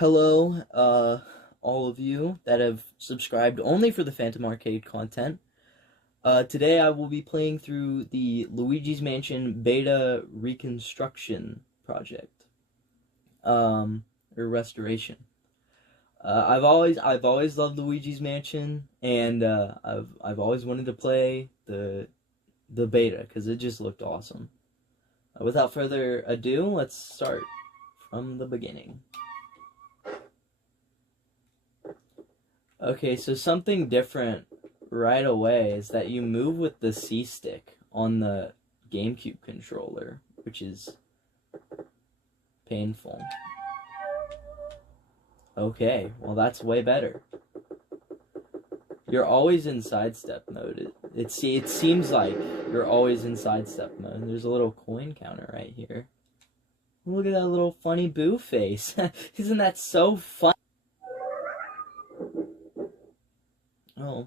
Hello, all of you that have subscribed only for the Phantom Arcade content. Today I will be playing through the Luigi's Mansion beta reconstruction project, or restoration. I've always loved Luigi's Mansion, and I've always wanted to play the beta because it just looked awesome. Without further ado, let's start from the beginning. Okay, so something different right away is that you move with the C stick on the GameCube controller, which is painful. Okay, well that's way better. You're always in sidestep mode. It seems like you're always in sidestep mode. There's a little coin counter right here. Look at that little funny boo face. Isn't that so fun? Oh,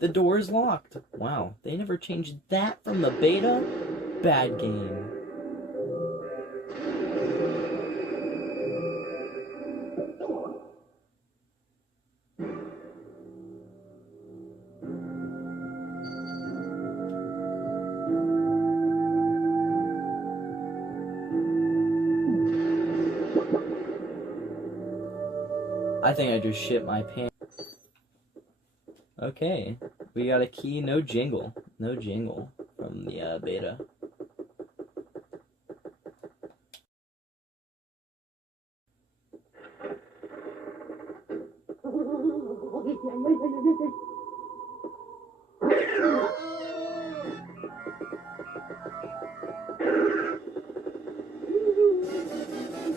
the door is locked. Wow, they never changed that from the beta? Bad game. I think I just shit my pants. Okay, we got a key, no jingle from the beta.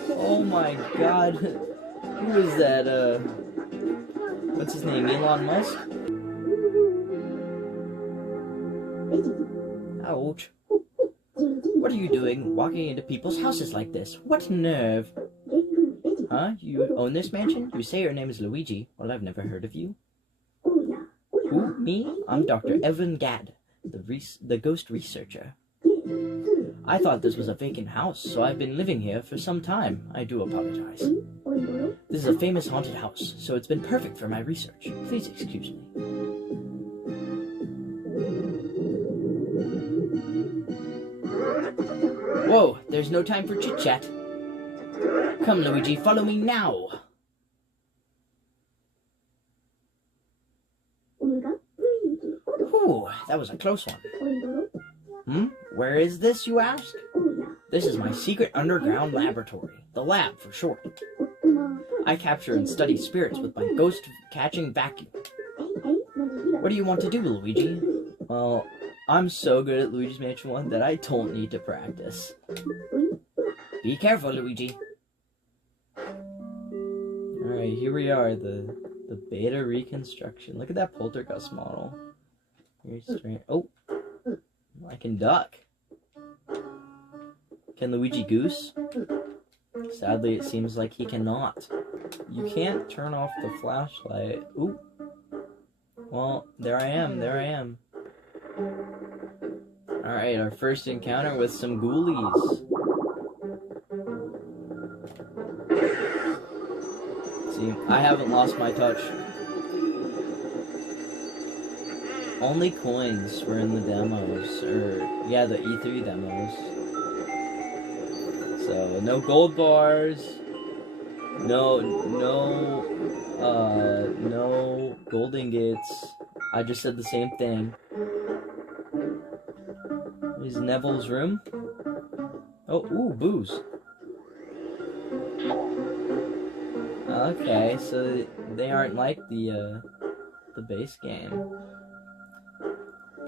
Oh my god, who is that, what's his name, Elon Musk? Ouch. What are you doing, walking into people's houses like this? What nerve? Huh? You own this mansion? You say your name is Luigi. Well, I've never heard of you. Who? Me? I'm Dr. Evan Gadd, the ghost researcher. I thought this was a vacant house, so I've been living here for some time. I do apologize. This is a famous haunted house, so it's been perfect for my research. Please excuse me. Whoa, there's no time for chit-chat. Come, Luigi, follow me now. Ooh, that was a close one. Where is this, you ask? This is my secret underground laboratory. The lab, for short. I capture and study spirits with my ghost-catching vacuum. What do you want to do, Luigi? Well, I'm so good at Luigi's Mansion 1 that I don't need to practice. Be careful, Luigi. Alright, here we are, the beta reconstruction. Look at that poltergeist model. Oh, I can duck. Can Luigi goose? Sadly, it seems like he cannot. You can't turn off the flashlight. Ooh. Well, there I am. Alright, our first encounter with some ghoulies. See, I haven't lost my touch. Only coins were in the demos, or, yeah, the E3 demos. So, no gold bars, no gold ingots. I just said the same thing. Is Neville's room? Oh, ooh, booze. Okay, so they aren't like the base game.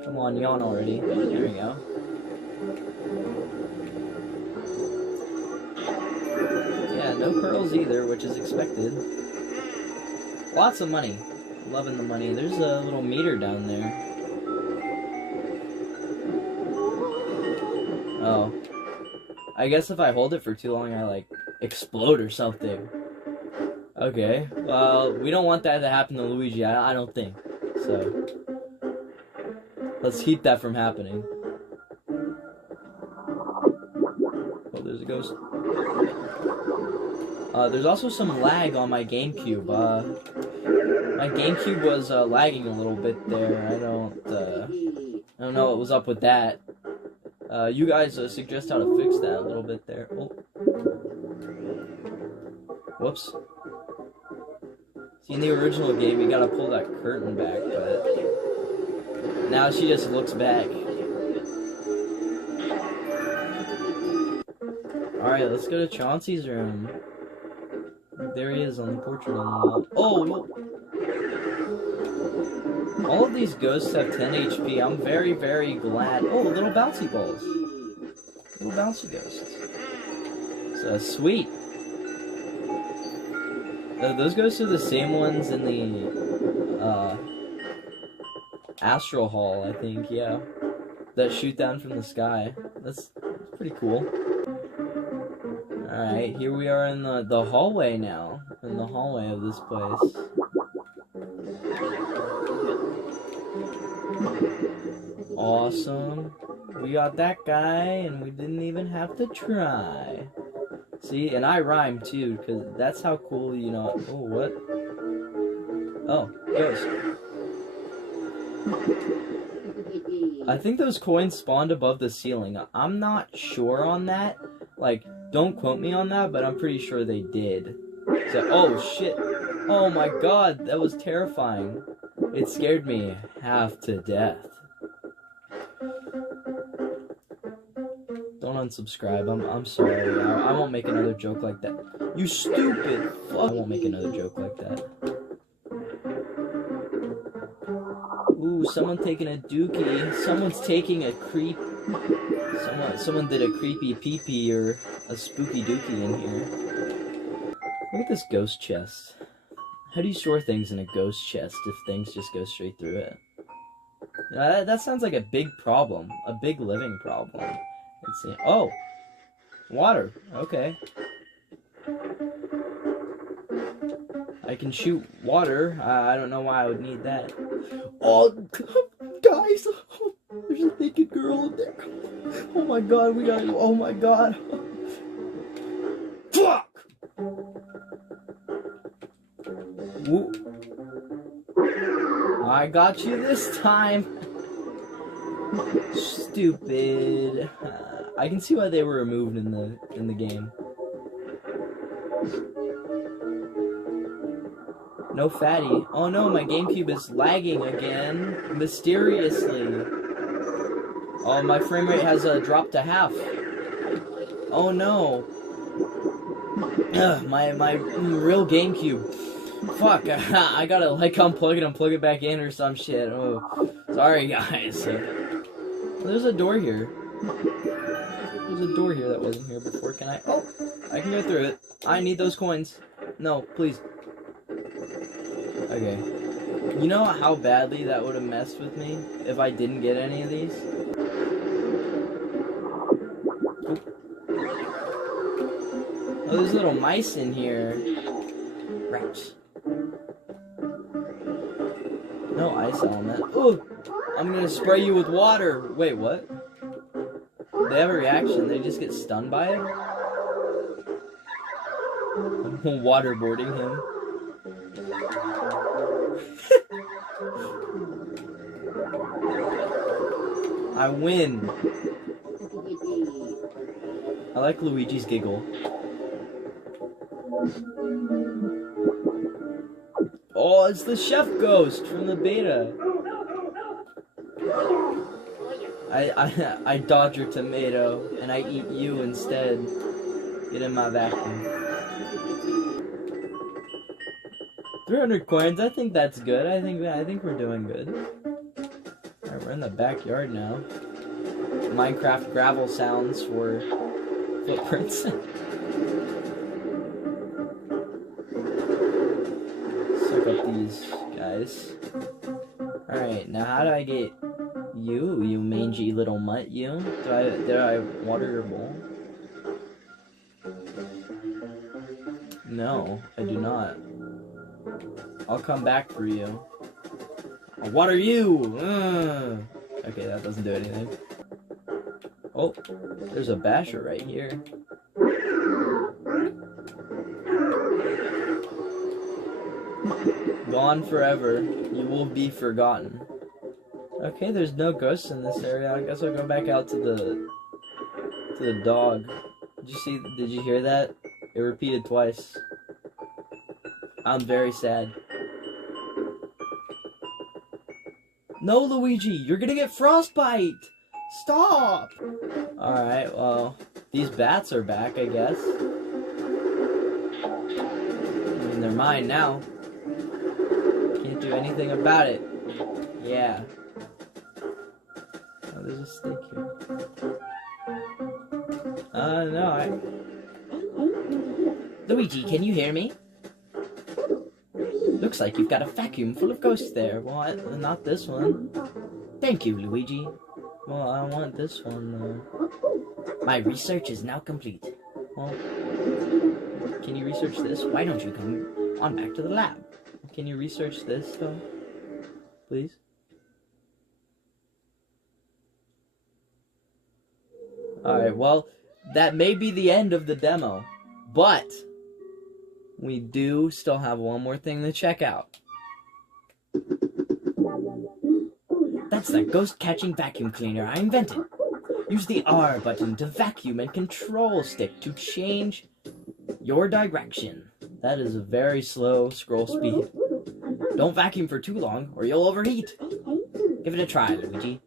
Come on, yawn already. There we go. Yeah, no pearls either, which is expected. Lots of money. Loving the money. There's a little meter down there. Oh. I guess if I hold it for too long, I, like, explode or something. Okay. Well, we don't want that to happen to Luigi, I don't think. So, let's keep that from happening. Oh, there's a ghost. There's also some lag on my GameCube. My GameCube was lagging a little bit there. I don't know what was up with that. You guys suggest how to fix that a little bit there. Oh. Whoops. See, in the original game, you gotta pull that curtain back, but now she just looks back. Alright, let's go to Chauncey's room. There he is on the portrait on the wall. Oh! All of these ghosts have 10 HP. I'm very, very glad. Oh, little bouncy balls. Little bouncy ghosts. So, sweet. Those ghosts are the same ones in the, Astral Hall, I think, yeah. That shoot down from the sky. That's pretty cool. Alright, here we are in the hallway now. In the hallway of this place. Awesome. We got that guy, and we didn't even have to try. See, and I rhyme too, because that's how cool, you know. Oh, what? Oh, ghost. I think those coins spawned above the ceiling. I'm not sure on that. Like, don't quote me on that, but I'm pretty sure they did. So, oh shit. Oh my god, that was terrifying. It scared me half to death. Don't unsubscribe. I'm sorry. I won't make another joke like that. You stupid fuck. I won't make another joke like that. Ooh, someone taking a dookie. Someone's taking a creep. Someone did a creepy pee-pee or a spooky dookie in here. Look at this ghost chest. How do you store things in a ghost chest if things just go straight through it? That sounds like a big problem. A big living problem. Let's see. Oh! Water. Okay. I can shoot water. I don't know why I would need that. Oh, guys! There's a naked girl in there. Oh my god, we gotta go. Oh my god. Fuck! Woo. I got you this time. Stupid. I can see why they were removed in the game. No fatty. Oh no, my GameCube is lagging again. Mysteriously. Oh, my frame rate has dropped to half. Oh no. Ugh, my real GameCube. Fuck, I gotta like unplug it and plug it back in or some shit. Oh, sorry guys. There's a door here. There's a door here that wasn't here before. Can I? Oh, I can go through it. I need those coins. No, please. Okay. You know how badly that would have messed with me if I didn't get any of these? Oh, there's little mice in here. Rats. No ice element. Ooh! I'm gonna spray you with water! Wait, what? They have a reaction, they just get stunned by it? I'm waterboarding him. I win! I like Luigi's giggle. Oh, it's the chef ghost from the beta. I dodge your tomato and I eat you instead. Get in my vacuum. 300 coins. I think that's good. I think we're doing good. Alright, we're in the backyard now. Minecraft gravel sounds for footprints. Suck up these guys. Alright, now how do I get you mangy little mutt, you? Did I water your bowl? No, I do not. I'll come back for you. I'll water you! Okay, that doesn't do anything. Oh, there's a basher right here. Gone forever. You will be forgotten. Okay, there's no ghosts in this area. I guess I'll go back out to the dog. Did you hear that? It repeated twice. I'm very sad. No, Luigi, you're gonna get frostbite! Stop! Alright, well, these bats are back, I guess. I mean, they're mine now. Can't do anything about it. Yeah. Oh, there's a snake here. No, Luigi, can you hear me? Looks like you've got a vacuum full of ghosts there. Well, not this one. Thank you, Luigi. Well, I want this one, though. My research is now complete. Well, can you research this? Why don't you come on back to the lab? Can you research this, though? Please? Alright, well, that may be the end of the demo, but we do still have one more thing to check out. That's the ghost-catching vacuum cleaner I invented. Use the R button to vacuum and control stick to change your direction. That is a very slow scroll speed. Don't vacuum for too long or you'll overheat. Give it a try, Luigi.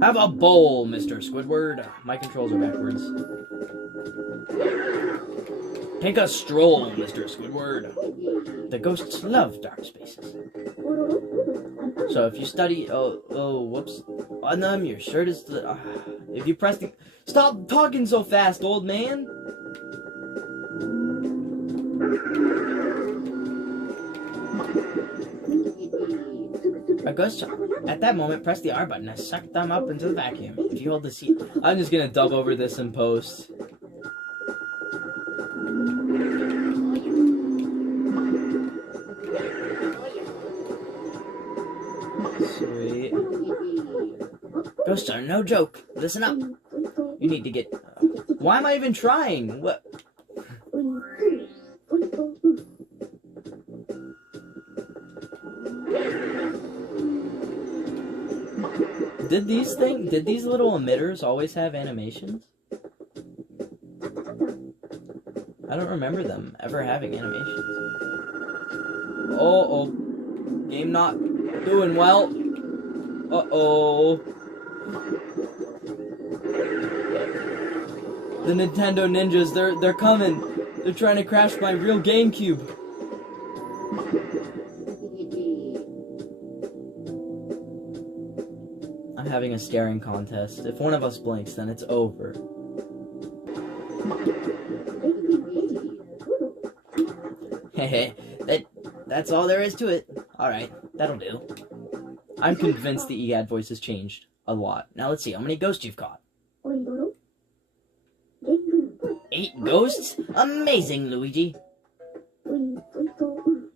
Have a bowl, Mr. Squidward. My controls are backwards. Take a stroll, Mr. Squidward. The ghosts love dark spaces. So if you study... whoops. On them, your shirt is... if you press the... Stop talking so fast, old man! A ghost... At that moment, press the R button and suck them up into the vacuum. If you hold the seat... I'm just gonna dub over this in post. Sweet. Ghosts are no joke. Listen up. You need to get... why am I even trying? What? Did these little emitters always have animations? I don't remember them ever having animations. Uh-oh. Game not doing well. Uh-oh. The Nintendo ninjas, they're coming. They're trying to crash my real GameCube. I'm having a staring contest. If one of us blinks, then it's over. Hehe, that's all there is to it. Alright, that'll do. I'm convinced the EAD voice has changed a lot. Now let's see how many ghosts you've caught. 8 ghosts? Amazing, Luigi.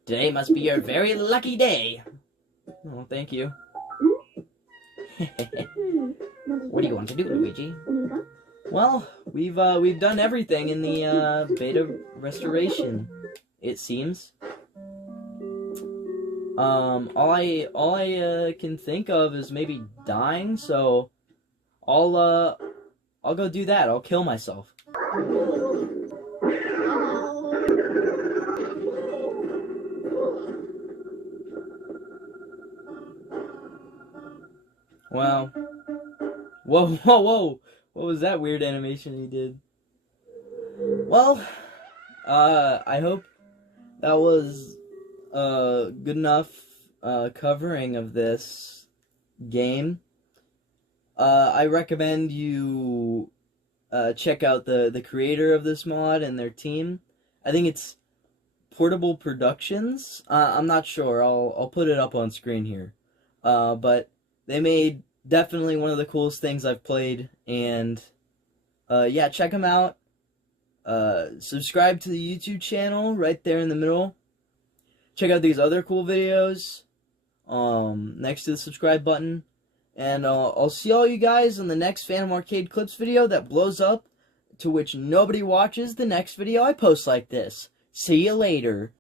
Today must be your very lucky day. Oh, thank you. What do you want to do, Luigi? Well, we've done everything in the beta restoration, it seems. All I can think of is maybe dying, so I'll go do that. I'll kill myself. Wow. Whoa, whoa, whoa! What was that weird animation he did? Well, I hope that was good enough covering of this game. I recommend you check out the creator of this mod and their team. I think it's Portable Productions. I'm not sure. I'll put it up on screen here. But they made definitely one of the coolest things I've played, and yeah, check them out. Subscribe to the YouTube channel right there in the middle. Check out these other cool videos next to the subscribe button. And I'll see all you guys in the next Phantom Arcade Clips video that blows up, to which nobody watches the next video I post like this. See you later.